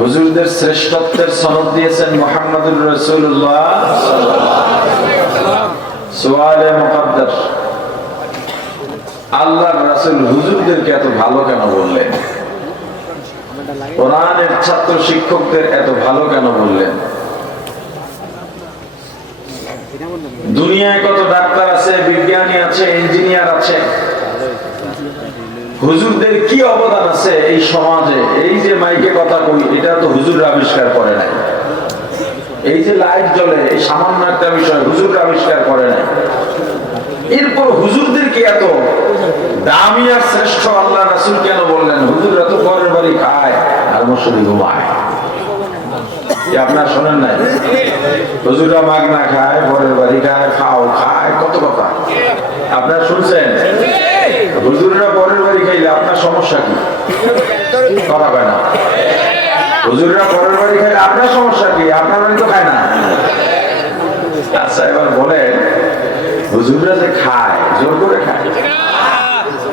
হুজুরদের শ্রেষ্ঠত্বের সনদ দিয়েছেন মুহাম্মদুর রাসূলুল্লাহ সুআলে মুকদ্দার। আল্লাহর রাসূল হুজুরদেরকে এত ভালো কেন বললেন? কোরআনের ছাত্র শিক্ষকদের এত ভালো কেন বললেন? দুনিয়ায় কত ডাক্তার আছে, বিজ্ঞানী আছে, ইঞ্জিনিয়ার আছে, হুজুরদের কি অবদান আছে এই সমাজে? এই যে মাইকে কথা কই, এটা তো হুজুররা আবিষ্কার করে নাই। এই যে লাইট জ্বলে, এই সামান্য একটা বিষয় হুজুররা আবিষ্কার করে নাই। এরপর হুজুরদেরকে এত দামি আর শ্রেষ্ঠ আল্লাহ রাসূল কেন বললেন? হুজুররা তো পরের বাড়ি খায় আর মসজিদে ঘুমায়। আপনারা শোনেন নাই? হুজুররা মাগনা খায়, পরের বাড়ি খায়, খাও খায়, কত কথা আপনারা শুনছেন? হুজুররা পরের বাড়ি খাইলে আপনার সমস্যা কি? কথা কয় না। হুজুররা পরের বাড়ি খাইলে আপনার সমস্যা কি? আপনার বাড়ি তো খায় না। আচ্ছা, এবার বলেন, হুজুররা যে খায়, জোর করে খায়,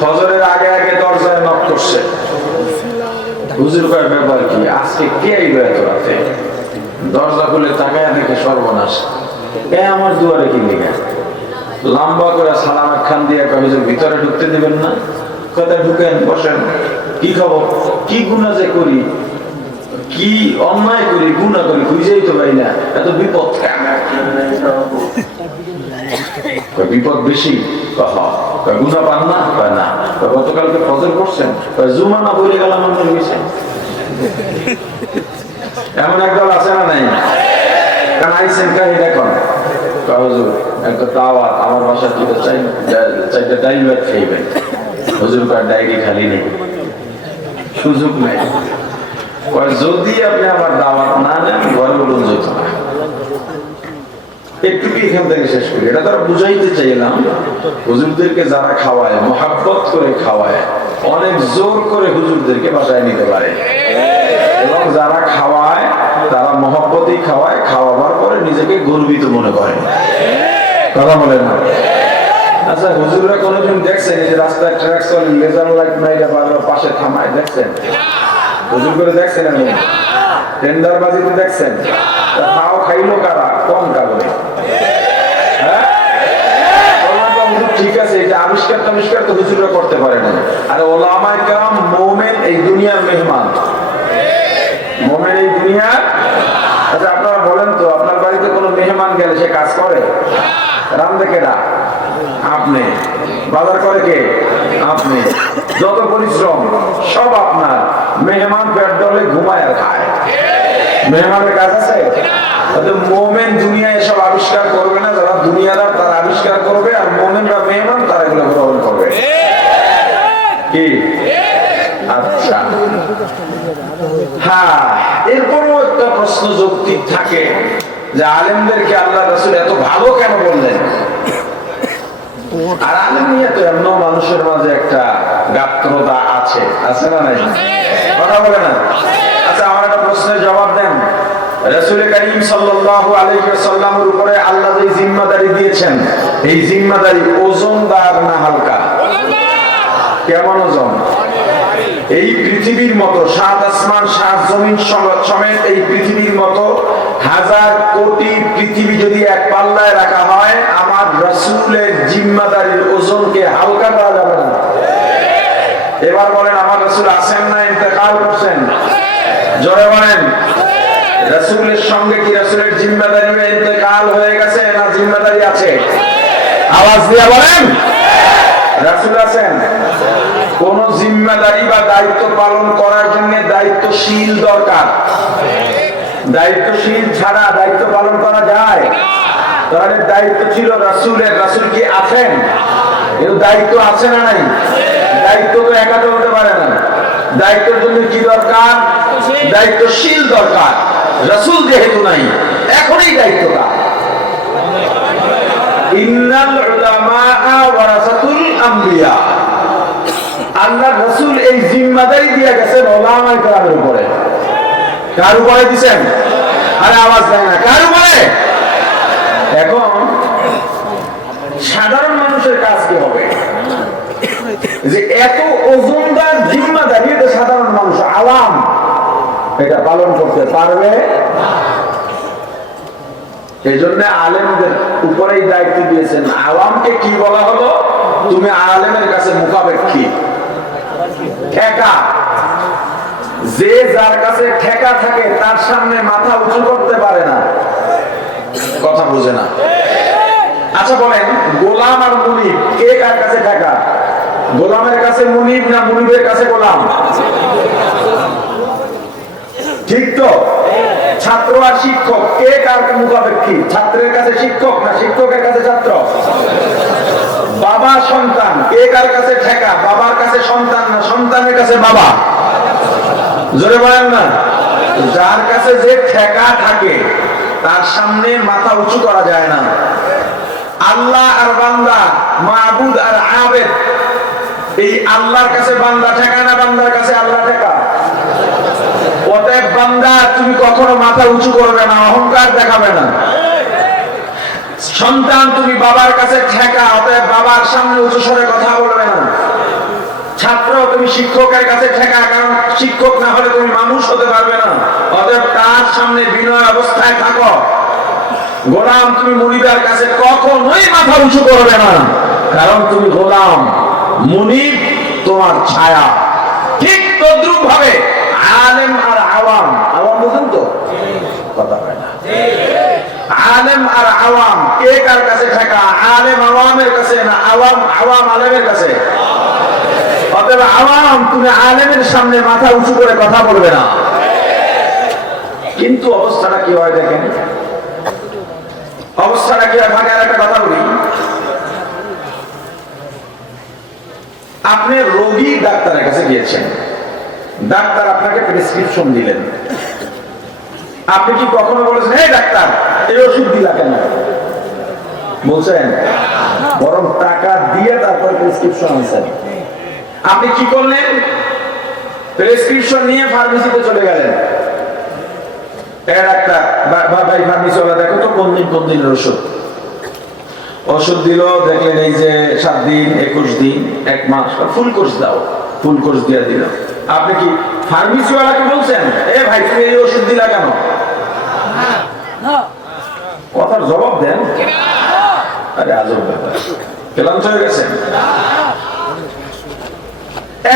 ফজরের আগে আগে দরজায় নক করছে, হুজুর কয় ব্যাপার কি, আজকে কে আইবে এত রাতে? দরজা খুলে তাকায় দেখে সর্বনাশ, এ আমার দুয়ারে কি লিখে? লম্বা করে সালাম খান দিয়ে হুজুর ভিতরে ঢুকতে দিবেন না? কথা ঢুকেন, বসেন, কি খবর, কি গুনাহ যে করি, কি অন্যায় করি, গুনাহ করি, খুঁজেই তো পাই না, এত বিপদ কেন? বিপদ বেশি, গুনাহ পান না? পায় না। গতকালকে ফজর করছেন, জুমা না বলে গেলাম আমার গেছে। এমন একদল আছে না নাই? কারণ আইসেন কাহি দেখুন, হুজুর একটা দাওয়াত, আমার বাসার দিকে চাইটা ডাইল ভাত খাইবেন। হুজুর কার ডায়েরি খালি নেই, সুযোগ নেই। যদি আপনি আমার দাওয়াত না নেন, ঘরে বলুন যেত না। একটু কি এখান থেকে শেষ করি, এটা তারা বুঝাইতে চাইলাম। হুজুরদেরকে যারা খাওয়ায়, মহাব্বত করে খাওয়ায়, অনেক জোর করে হুজুরদেরকে বাসায় নিতে পারে, এবং যারা খাওয়ায় তারা মহব্বতই খাওয়ায়, খাওয়াবার পরে নিজেকে গর্বিত মনে করে। কথা বলেন না? আচ্ছা, হুজুররা কোনোদিন দেখছেন এই যে রাস্তায় ট্রাক চলে, লেজার লাইট মাইরা বারবার পাশে থামায়, দেখছেন? হুজুর করে দেখছেন? আমি টেন্ডার বাজিতে দেখছেন? খাও খাইলো কারা? কোন কারণে? ঠিক আছে, এটা আবিষ্কার টাবিষ্কার তো হুজুররা করতে পারে না। আর ওলামায়ে কেরাম মুমিন, এই দুনিয়ার মেহমান, মুমিন এই দুনিয়ার। আচ্ছা, আপনারা বলেন তো, আপনার বাড়িতে কোনো মেহমান গেলে সে কাজ করে? রান্ধে কেডা? আপনি। বাজার করে কে? আপনি। যত পরিশ্রম সব আপনার। মেহমান পেট দলে ঘুমায় আর খায়, মেহমানের কাজ আছে? মুমিন দুনিয়ায় এসব আবিষ্কার করবে না। যারা দুনিয়াদার তারা আবিষ্কার করবে, আর মুমিনরা মেহমান, তারা এগুলো গ্রহণ করবে। কি? আচ্ছা, হ্যাঁ। এরপরও একটা প্রশ্ন যৌক্তিক থাকে যে আলেমদেরকে আল্লাহ রাসূল এত ভালো কেন বললেন? আর আলেম নিয়ে তো এমন মানুষের মাঝে একটা গাত্রতা আছে, আছে না নাই? কথা বলে না? আচ্ছা, আমার একটা প্রশ্নের জবাব দেন। রাসূল কারীম সাল্লাল্লাহু আলাইহি ওয়াসাল্লামের উপরে আল্লাহ যে জিম্মাদারি দিয়েছেন, এই জিম্মাদারি ওজনদার না হালকা? কেমন ওজন? এই পৃথিবীর মতো 7 আসমান 7 জমিন সমেত এই পৃথিবীর মতো হাজার কোটি পৃথিবী যদি এক পাল্লায় রাখা হয়, আমার রাসূলের জিম্মাদারির ওজনকে হালকা করা যাবে না। এবার বলেন, আমার রাসূল আছেন না ইন্তেকাল করছেন? জোরে বলেন। রাসূলের সঙ্গে কি রাসূলের জিম্মাদারি ইন্তেকাল হয়ে গেছে, না জিম্মাদারি আছে? আওয়াজ দিয়ে বলেন, রাসূল আছেন। কোন জিম্মাদারি বা দায়িত্ব পালন করার জন্য দায়িত্বশীল দরকার। দায়িত্বশীল ছাড়া দায়িত্ব পালন করা যায়? তাহলে দায়িত্ব ছিল রাসূলের। রাসূল কি আছেন? এর দায়িত্ব আছে না নাই? দায়িত্ব তো একা চলতে পারে না। দায়িত্বের জন্য কি দরকার? দায়িত্বশীল দরকার। রাসূল যেহেতু নাই, এখনই দায়িত্বটা। ইন্নাল উলামা ওয়ারাসাতুল আমবিয়া। আল্লাহ রাসূল এই জিম্মাদারি দিয়ে গেছেন ওলামায়ে কেরামের উপরে। কার উপরে দিবেন? আরে আওয়াজ দেয় না, কার উপরে? এখন সাধারণ মানুষের কাজ কি হবে? যে এত ওজনদার জিম্মাদারি, এটা সাধারণ মানুষ, আওয়াম, এটা পালন করতে পারবে। এই জন্য আলেমদের উপরেই দায়িত্ব দিয়েছেন। আওয়ামকে কি বলা হলো? তুমি আলেমের কাছে মুখাপেক্ষী, ঠেকা। যে যার কাছে ঠেকা থাকে তার সামনে মাথা উঁচু করতে পারে না, কথা বুঝে না। আচ্ছা বলেন, গোলাম আর মুনিব কে কার কাছে ঠেকা? গোলামের কাছে মুনিব না মুনিবের কাছে গোলাম? ঠিক তো? ছাত্র আর শিক্ষক কে কার মুখাপেক্ষী? ছাত্রের কাছে শিক্ষক না শিক্ষকের কাছে ছাত্র? বাবা সন্তান কে কার কাছে ঠেকা? বাবার কাছে সন্তান না সন্তানের কাছে বাবা? জোরে বলেন না। যার কাছে যে ঠেকা থাকে তার সামনে মাথা উঁচু করা যায় না। আল্লাহ আর বান্দা, মাবুদ আর আবেদ, এই আল্লাহর কাছে বান্দা ঠেকা না বান্দার কাছে আল্লাহ ঠেকা? অতএব বান্দা তুমি কখনো মাথা উঁচু করবে না, অহংকার দেখাবে না। সন্তান তুমি বাবার কাছে ঠেকা, অতএব বাবার সামনে উঁচু স্বরে কথা বলবে না। ছাত্র তুমি শিক্ষকের কাছে ঠেকা, কারণ শিক্ষক না হলে তুমি মানুষ হতে পারবে না, অতএব তার সামনে বিনয় অবস্থায় থাকো। গোলাম তুমি মুনিবের কাছে কখনোই মাথা উঁচু করবে না, কারণ তুমি গোলাম, মুনিব তোমার ছায়া। ঠিক তদ্রুপ ভাবে আলেম আর আওয়াম, আওয়াম বুঝুন তো কথা হয় না, আলেম আর আওয়াম কে কার কাছে ঠেকা? আলেম আওয়ামের কাছে না আওয়াম আওয়াম আলেমের কাছে? অতএব আওয়াম তুমি আলেমের সামনে মাথা উঁচু করে কথা বলবে না। কিন্তু অবস্থাটা কি হয় দেখেন, অবস্থাটা কি হয়। ভাগের একটা কথা বলি, আপনি রোগী ডাক্তারের কাছে গিয়েছেন, ডাক্তার আপনাকে প্রেসক্রিপশন দিলেন, আপনি কি কখনো বলেছেন এই ডাক্তার এই ওষুধ দিলা কেন? বলছেন? বরং টাকা দিয়ে তারপর প্রেসক্রিপশন আনছেন। আপনি কি করলেন? প্রেসক্রিপশন নিয়ে ফার্মেসিতে চলে গেলেন। ডাক্তার ভাই ফার্মেসি ওরা দেখো তো কোন দিনের ওষুধ। ওষুধ দিল, দেখলেন এই যে 7 দিন 21 দিন 1 মাস, ফুল কোর্স দাও, ফুল কোর্স দিয়ে দিল। আপনি কি ফার্মেসিওয়ালাকে বলছেন এ ভাই তুমি এই ওষুধ দিলা কেন? কথার জবাব দেন। আরে আজব ব্যাপার, ক্লান্ত হয়ে গেছেন।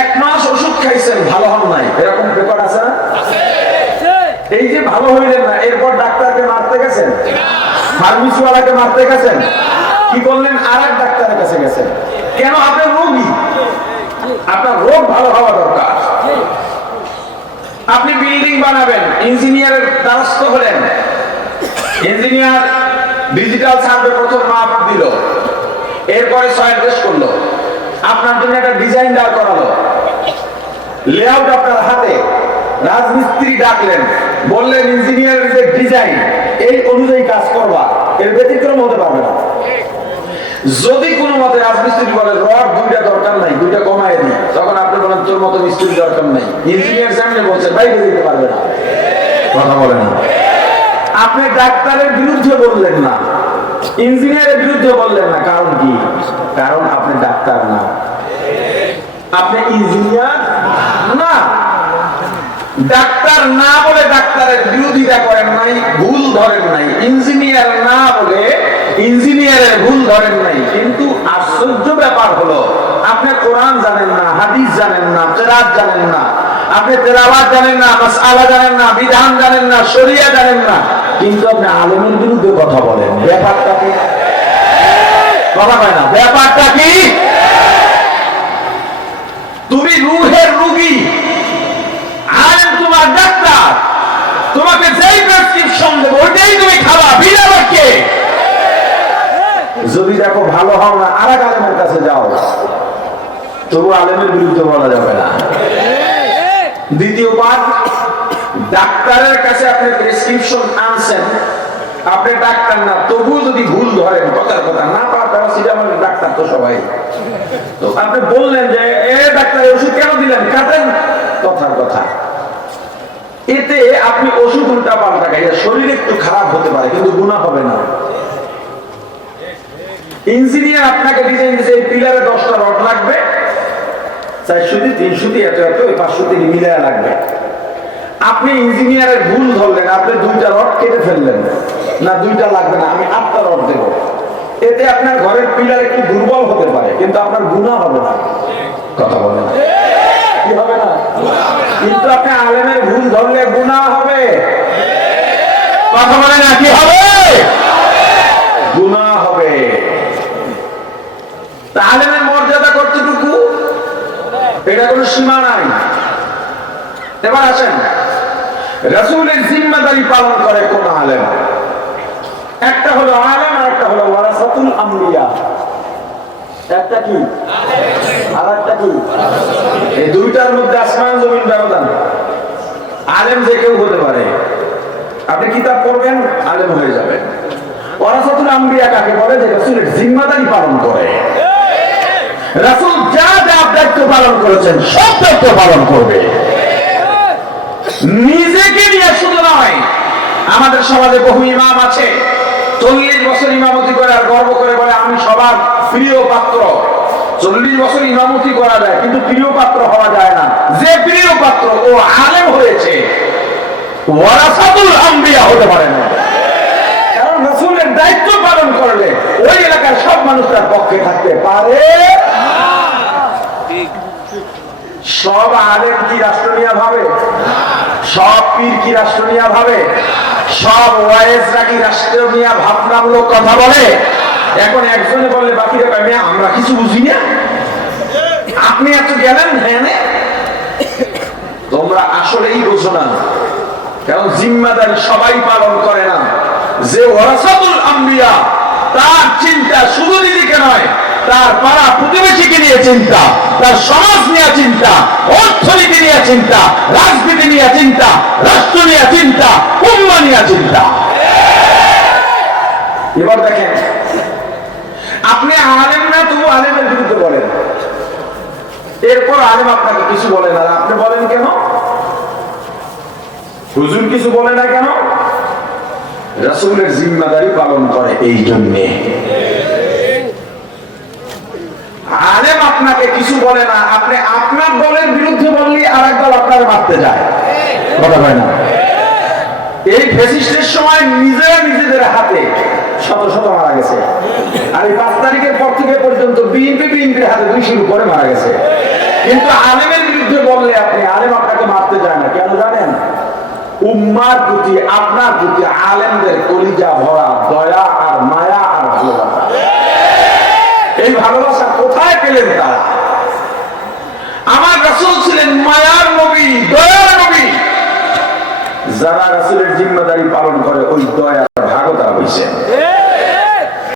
1 মাস ওষুধ খাইছেন, ভালো হন নাই, এরকম ব্যাপার আছে না? এই যে ভালো হইলেন না, এরপর ডাক্তারকে মারতে গেছেন, ফার্মেসিওয়ালাকে মারতে গেছেন, কি করলেন? আরেক ডাক্তারের কাছে গেছেন। কেন? আপনার রোগী, আপনার রোগ ভালো হওয়া দরকার। আপনি বিল্ডিং বানাবেন, ইঞ্জিনিয়ারের দ্বারস্থ হলেন, ইঞ্জিনিয়ার ডিজিটাল সার্ভে প্রথম মাপ দিল, এরপরে সয়েল টেস্ট করলো, আপনার জন্য একটা ডিজাইন দাঁড় করালো, লেআউট আপনার হাতে, রাজমিস্ত্রি ডাকলেন, বললেন ইঞ্জিনিয়ারের যে ডিজাইন এই অনুযায়ী কাজ করবা, এর ব্যতিক্রম হতে পারবে না। যদি কোনো মতে রাজমিস্ত্রি বলে রড 2টা দরকার নাই, 2টা কমায় দিই, তখন আপনি বলেন তোর মতো মিস্ত্রি দরকার নাই। ইঞ্জিনিয়ার সামনে বলছে বাইরে দিতে পারবে না, কথা বলে না। আপনি ডাক্তারের বিরুদ্ধে বললেন না, ইঞ্জিনিয়ারের বিরুদ্ধে বললেন না, কারণ কি? কারণ আপনি ডাক্তার না, আপনি ইঞ্জিনিয়ার না। ডাক্তার না বলে ডাক্তারের বিরোধিতা করেন নাই, ভুল ধরেন নাই। ইঞ্জিনিয়ার না বলে ইঞ্জিনিয়ারের ভুল ধরেন নাই। কিন্তু আশ্চর্য ব্যাপার হলো আপনি কোরআন জানেন না, হাদিস জানেন না, কেরাত জানেন না, আপনি তেলাওয়াত জানেন না, মাসআলা জানেন না, বিধান জানেন না, শরিয়া জানেন না, কিন্তু আপনি আলেমের বিরুদ্ধে কথা বলেন। ব্যাপারটা কি? কথা হয় না। ব্যাপারটা কি? তুমি রুহের রোগী, আলেম তোমার ডাক্তার, তোমাকে যেই প্রেসক্রিপশন দেবো ওইটাই তুমি খাবা বিনা বাক্যে। যদি দেখো ভালো হও না, আরেক আলেমের কাছে যাও, তবু আলেমের বিরুদ্ধে বলা যাবে না। দ্বিতীয় পাঠ, ডাক্তারের কাছে আপনি প্রেসক্রিপশন আনছেন, আপনি ডাক্তার না, তবু যদি ভুল ধরেন, কথার কথা না পারবেন, সেটা আমার ডাক্তার তো সবাই, তো আপনি বললেন যে এ ডাক্তার ওষুধ কেন দিলেন, কাটেন, কথার কথা। এতে আপনি ওষুধ উল্টা পাল্টা খাইয়া শরীর একটু খারাপ হতে পারে, কিন্তু গুনাহ হবে না। ইঞ্জিনিয়ার আপনাকে ডিজাইন দিয়েছে এই পিলারে 10টা রড লাগবে, 400 দিয়ে 300 দিয়ে এত এত 500 দিয়ে মিলায়া লাগবে। আপনি ইঞ্জিনিয়ারের ভুল ধরলেন, আপনি 2টা রড কেটে ফেললেন, না 2টা লাগবে না, আমি 8টা রড দেব। এতে আপনার ঘরের পিলার একটু দুর্বল হতে পারে, কিন্তু আপনার গুনাহ হবে না। কথা বলেন, কি হবে না? কিন্তু আপনি আলেমের ভুল ধরলে গুনাহ হবে। কথা বলে না, কি হবে? গুনাহ হবে। তা আলেমের মর্যাদা কতটুকু, এটা কোনো সীমা নাই। এবার আসেন, রাসূলের জিম্মাদারি পালন করে কোন আলেম? একটা হলো আলেম আর একটা হলো ওয়ারাসাতুল আম্বিয়া। একটা কি আর একটা কি? এই দুইটার মধ্যে আসমান জমিন ব্যবধান। আলেম যে কেউ হতে পারে, আপনি কিতাব পড়বেন আলেম হয়ে যাবেন। ওয়ারাসাতুল আম্বিয়া কাকে বলে? যে রাসূলের জিম্মাদারি পালন করে। রাসূল যা যা দায়িত্ব পালন করেছেন সব দায়িত্ব পালন করবে। নিজেকে নিয়ে শুধু নয়, আমাদের সমাজে বহু ইমাম আছে 40 বছর ইমামতি করে আর গর্ব করে বলে আমি সবার প্রিয় পাত্র। 40 বছর ইমামতি করা যায়, কিন্তু প্রিয় পাত্র হওয়া যায় না। যে প্রিয় পাত্র ও আলেম হয়েছে, ওয়ারাসাতুল আম্বিয়া হতে পারে না। কারণ রাসূলের দায়িত্ব পালন করলে ওই এলাকার সব মানুষ তার পক্ষে থাকতে পারে। সব আলেম কি রাষ্ট্র নিয়ে ভাবে? সব পীর কি রাষ্ট্র নিয়ে ভাবে? সব ওয়াইজরা কি রাষ্ট্র নিয়ে ভাবনামূলক কথা বলে? এখন একজনে বললে বাকিরা কয় আমরা কিছু বুঝি না, আপনি এত গেলেন। হ্যাঁ, তোমরা আসলেই বোঝো না, কারণ জিম্মাদারি সবাই পালন করে না। যে ওয়ারাসাতুল আম্বিয়া, তার চিন্তা শুধু নিজেকে নয়, তার পাড়া প্রতিবেশীকে নিয়ে চিন্তা, তার সমাজ নিয়ে চিন্তা, অর্থনীতি নিয়ে চিন্তা, রাজনীতি নিয়ে চিন্তা, রাষ্ট্র নিয়ে চিন্তা, উম্মাহ নিয়ে চিন্তা। এবার দেখেন, আপনি আলেম না, তবু আলেমের বিরুদ্ধে বলেন, এরপর আলেম আপনাকে কিছু বলে না। আপনি বলেন কেন? হুজুর কিছু বলে না কেন? রাসূলের জিম্মাদারি পালন করে এই জন্যে। আলেম আপনাকে কিছু বলে না, আপনি আপনার দলের বিরুদ্ধে বললে আরেক দল আপনার মারতে যায়। কথা হয় না? এই ফ্যাসিস্টের সময় নিজেরা নিজেদের হাতে শত শত মারা গেছে, আর এই 5 তারিখের পর থেকে পর্যন্ত বিএনপির হাতে 200-র উপরে মারা গেছে। কিন্তু আলেমের বিরুদ্ধে বললে আলেম আপনাকে মারতে যায় না। কেন জানেন? উম্মার প্রতি, আপনার প্রতি আলেমদের কলিজা ভরা দয়া আর মায়া আর ভালোবাসা। এই ভালোবাসা কোথায় পেলেন তারা? আমার রাসূল ছিলেন মায়ার নবী, দয়ার নবী। যারা রাসূলের জিম্মাদারি পালন করে ওই দয়ার ভাগও তারা হয়েছে।